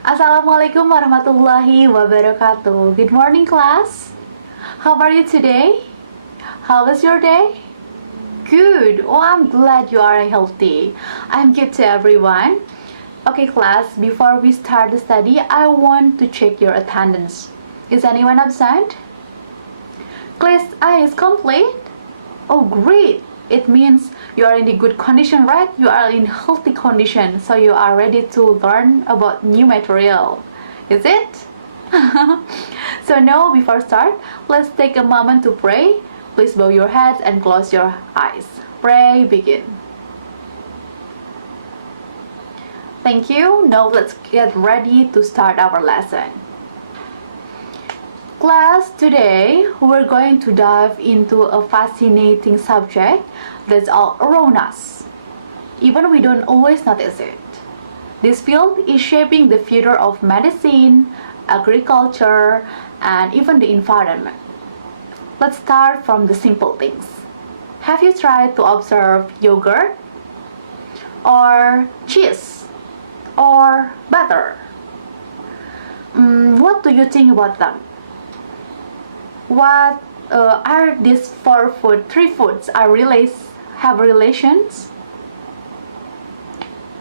Assalamualaikum warahmatullahi wabarakatuh. Good morning, class. How are you today? How was your day? Good. Oh, I'm glad you are healthy. I'm good to everyone. Okay, class, before we start the study, I want to check your attendance. Is anyone absent? Class A is complete. Oh, great. It means you are in a good condition, right? You are in healthy condition, so you are ready to learn about new material. Is it? So now, before start, let's take a moment to pray. Please bow your heads and close your eyes. Pray, begin. Thank you. Now let's get ready to start our lesson. Class, today we're going to dive into a fascinating subject that's all around us. Even we don't always notice it. This field is shaping the future of medicine, agriculture, and even the environment. Let's start from the simple things. Have you tried to observe yogurt? Or cheese? Or butter? What do you think about them? What are these three foods have relations?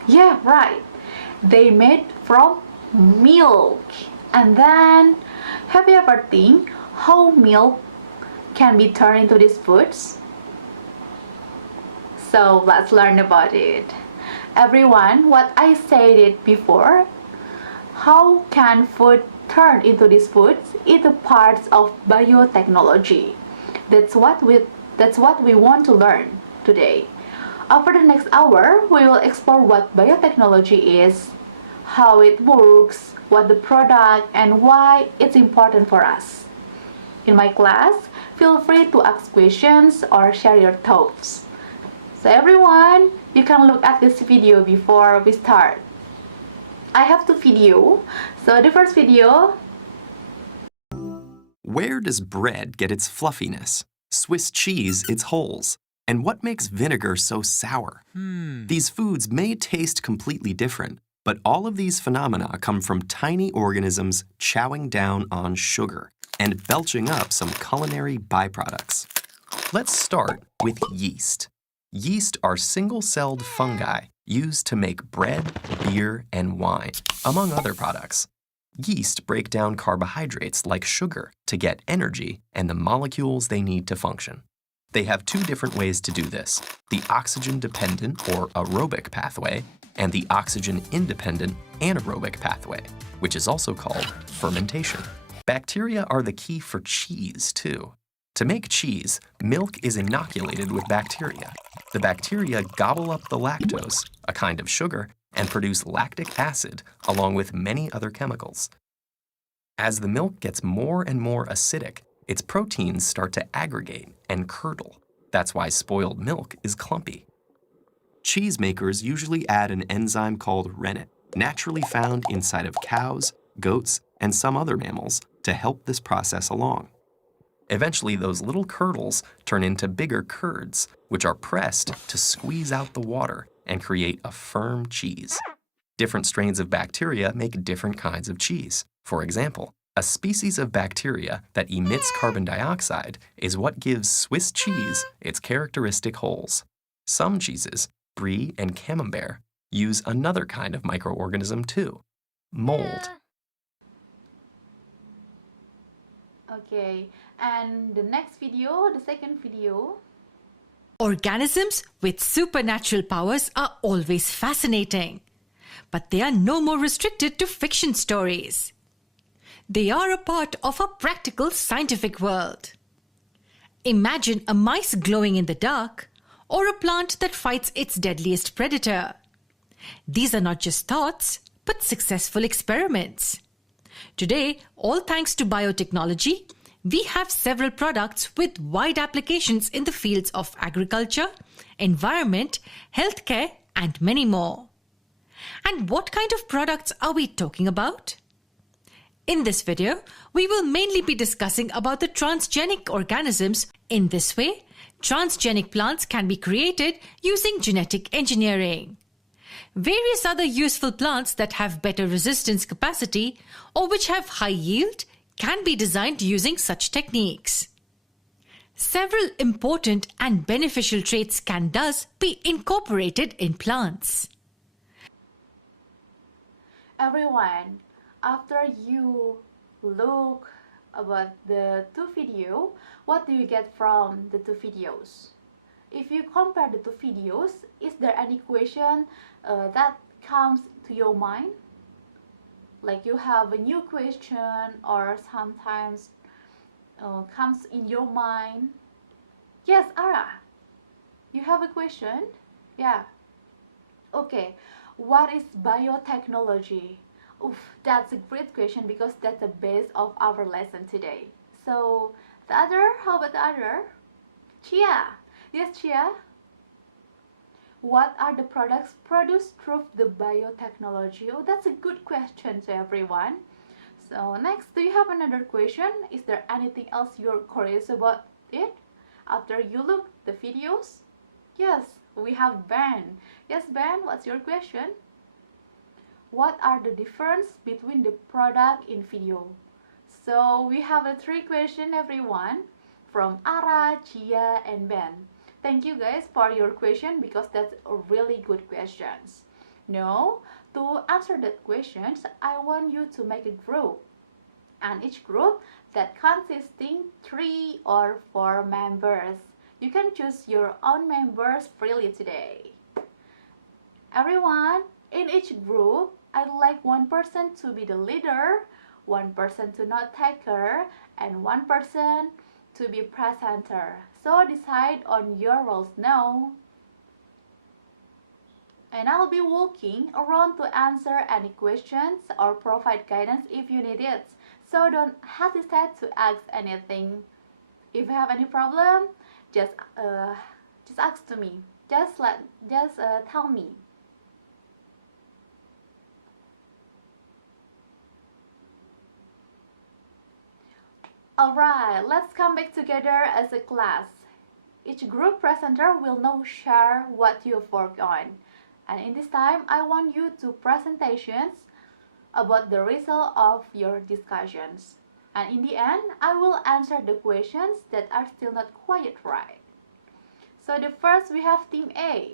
Yeah, right. They made from milk. And then, have you ever think how milk can be turned into these foods? So let's learn about it. Everyone, what I said it before, how can food turn into these foods is a part of biotechnology. That's what we want to learn today. Over the next hour, we will explore what biotechnology is, how it works, what the product, and why it's important for us. In my class, feel free to ask questions or share your thoughts. So everyone, you can look at this video before we start. I have two videos. So the first video. Where does bread get its fluffiness, Swiss cheese its holes, and what makes vinegar so sour? These foods may taste completely different, but all of these phenomena come from tiny organisms chowing down on sugar and belching up some culinary byproducts. Let's start with yeast. Yeast are single-celled fungi used to make bread, beer, and wine, among other products. Yeast break down carbohydrates like sugar to get energy and the molecules they need to function. They have two different ways to do this, the oxygen-dependent or aerobic pathway and the oxygen-independent anaerobic pathway, which is also called fermentation. Bacteria are the key for cheese, too. To make cheese, milk is inoculated with bacteria. The bacteria gobble up the lactose, a kind of sugar, and produce lactic acid along with many other chemicals. As the milk gets more and more acidic, its proteins start to aggregate and curdle. That's why spoiled milk is clumpy. Cheesemakers usually add an enzyme called rennet, naturally found inside of cows, goats, and some other mammals, to help this process along. Eventually, those little curdles turn into bigger curds, which are pressed to squeeze out the water and create a firm cheese. Different strains of bacteria make different kinds of cheese. For example, a species of bacteria that emits carbon dioxide is what gives Swiss cheese its characteristic holes. Some cheeses, brie and camembert, use another kind of microorganism too, mold. Okay, and the second video. Organisms with supernatural powers are always fascinating, but they are no more restricted to fiction stories. They are a part of our practical scientific world. Imagine a mice glowing in the dark, or a plant that fights its deadliest predator. These are not just thoughts, but successful experiments. Today, all thanks to biotechnology, we have several products with wide applications in the fields of agriculture, environment, healthcare, and many more. And what kind of products are we talking about? In this video, we will mainly be discussing about the transgenic organisms. In this way, transgenic plants can be created using genetic engineering. Various other useful plants that have better resistance capacity or which have high yield can be designed using such techniques. Several important and beneficial traits can thus be incorporated in plants. Everyone, after you look about the two videos, what do you get from the two videos? If you compare the two videos, is there any question that comes to your mind? Like you have a new question or sometimes comes in your mind? Yes, Ara, you have a question? Yeah. Okay, what is biotechnology? Oof, that's a great question because that's the base of our lesson today. So, the other, how about the other? Chia. Yes, Chia. What are the products produced through the biotechnology? Oh, that's a good question to everyone. So, next, do you have another question? Is there anything else you're curious about it after you look the videos? Yes, we have Ben. Yes, Ben, what's your question? What are the difference between the product in video? So we have a three question everyone from Ara, Chia, and Ben. Thank you guys for your question because that's a really good questions. Now, to answer that questions, I want you to make a group. And each group that consisting 3 or 4 members. You can choose your own members freely today. Everyone, in each group, I'd like one person to be the leader, one person to note taker, and one person to be presenter. So decide on your roles now. And I'll be walking around to answer any questions or provide guidance if you need it. So don't hesitate to ask anything. If you have any problem, just ask to me. Just tell me. Alright, let's come back together as a class. Each group presenter will now share what you've worked on. And in this time, I want you to presentations about the result of your discussions. And in the end, I will answer the questions that are still not quite right. So the first we have team A.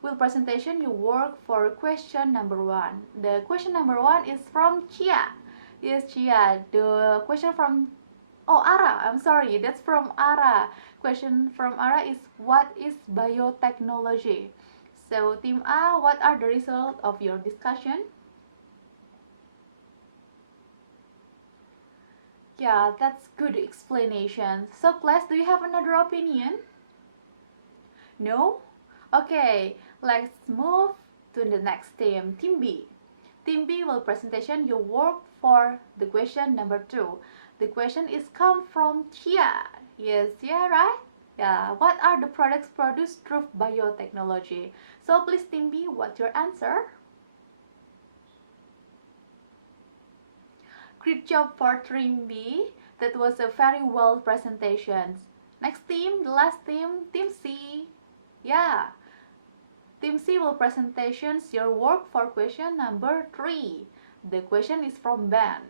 Will presentation you work for question number 1. The question number 1 is from Chia. Yes, Chia. The question from Ara, I'm sorry, that's from Ara. Question from Ara is, what is biotechnology? So, Team A, what are the results of your discussion? Yeah, that's good explanation. So, class, do you have another opinion? No? Okay, let's move to the next team, Team B. Team B will presentation your work for the question number 2. The question is come from Chia. Yes, yeah, right? Yeah, what are the products produced through biotechnology? So please Team B, what's your answer? Great job for Team B. That was a very well presentation. Next team, the last team, Team C. Yeah. Team C will presentations your work for question number 3. The question is from Ben.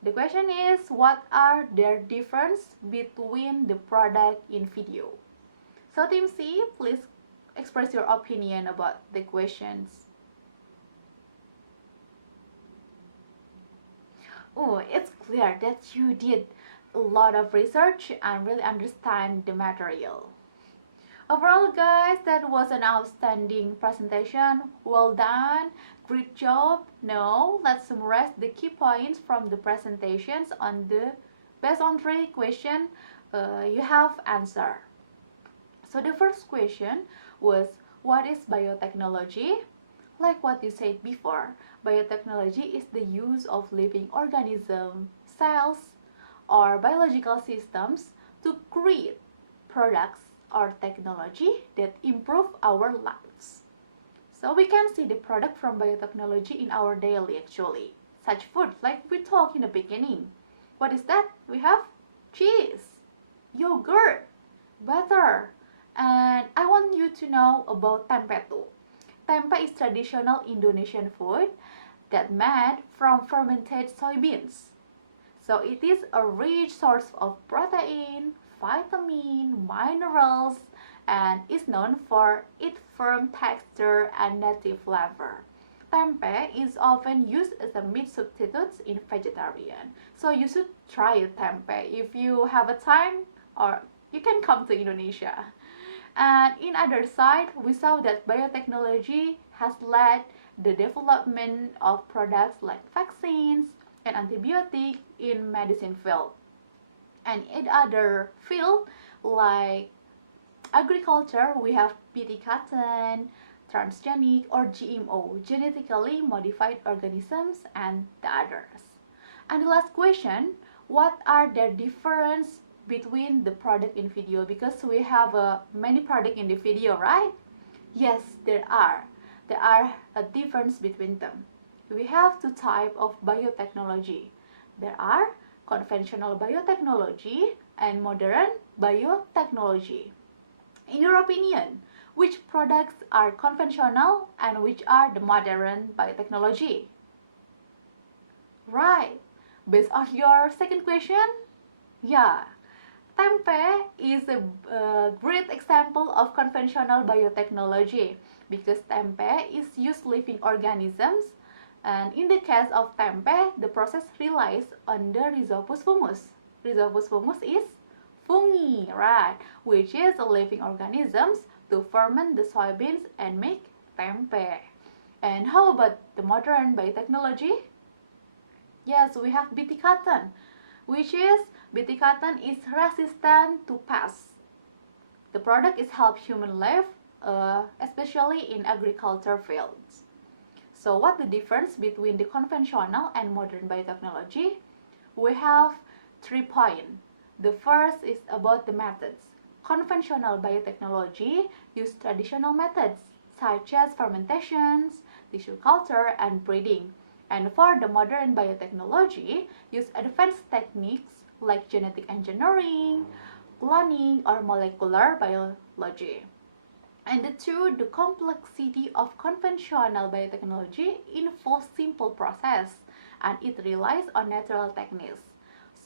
The question is, what are the difference between the product in video? So Team C, please express your opinion about the questions. Oh, it's clear that you did a lot of research and really understand the material. Overall, guys, that was an outstanding presentation. Well done. Great job. Now, let's summarize the key points from the presentations based on 3 questions you have answered. So the first question was, what is biotechnology? Like what you said before, biotechnology is the use of living organisms, cells, or biological systems to create products or technology that improve our lives. So we can see the product from biotechnology in our daily actually. Such food like we talked in the beginning. What is that? We have cheese, yogurt, butter, and I want you to know about tempe too. tempe is traditional Indonesian food that made from fermented soybeans. So it is a rich source of protein, vitamin, minerals, and is known for its firm texture and native flavor. Tempe is often used as a meat substitute in vegetarian. So you should try tempe if you have a time, or you can come to Indonesia. And in other side, we saw that biotechnology has led the development of products like vaccines and antibiotics in medicine field. And in other field like agriculture, we have BT cotton, transgenic or GMO, genetically modified organisms, and the others. And the last question, what are the difference between the product in video? Because we have many product in the video, right? Yes, there are. There are a difference between them. We have two types of biotechnology. There are conventional biotechnology and modern biotechnology. In your opinion, which products are conventional and which are the modern biotechnology? Right. Based on your second question, yeah, tempe is a great example of conventional biotechnology because tempe is used living organisms, and in the case of tempe, the process relies on the Rhizopus fungus. Rhizopus fungus is fungi, right, which is a living organisms to ferment the soybeans and make tempe. And how about the modern biotechnology? Yes, we have BT cotton, which is BT cotton is resistant to pests. The product is help human live, especially in agriculture fields. So what the difference between the conventional and modern biotechnology? We have 3 points. The first is about the methods. Conventional biotechnology use traditional methods such as fermentations, tissue culture, and breeding. And for the modern biotechnology, use advanced techniques like genetic engineering, cloning, or molecular biology. And the complexity of conventional biotechnology involves simple process and it relies on natural techniques.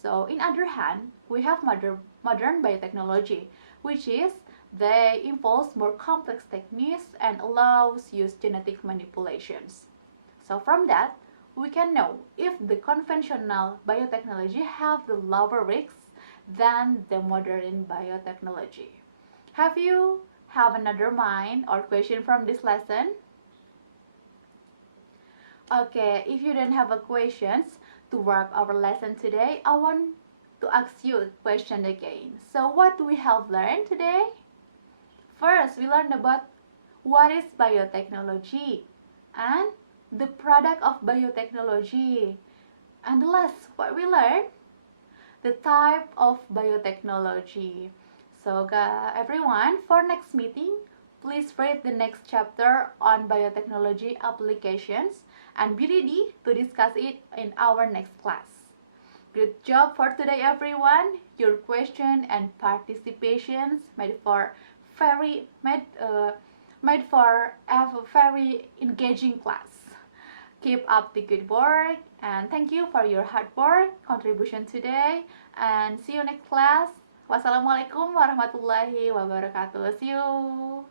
So, in other hand, we have modern biotechnology, which is they involves more complex techniques and allows use genetic manipulations. So, from that, we can know if the conventional biotechnology have the lower risks than the modern biotechnology. Have you have another mind or question from this lesson? Okay, if you don't have a questions to wrap our lesson today, I want to ask you a question again. So what do we have learned today? First, we learned about what is biotechnology and the product of biotechnology. And the last, what we learned? The type of biotechnology. So everyone, for next meeting, please read the next chapter on biotechnology applications and be ready to discuss it in our next class. Good job for today, everyone. Your question and participations made for a very engaging class. Keep up the good work and thank you for your hard work contribution today and see you next class. Wassalamualaikum warahmatullahi wabarakatuh. See you.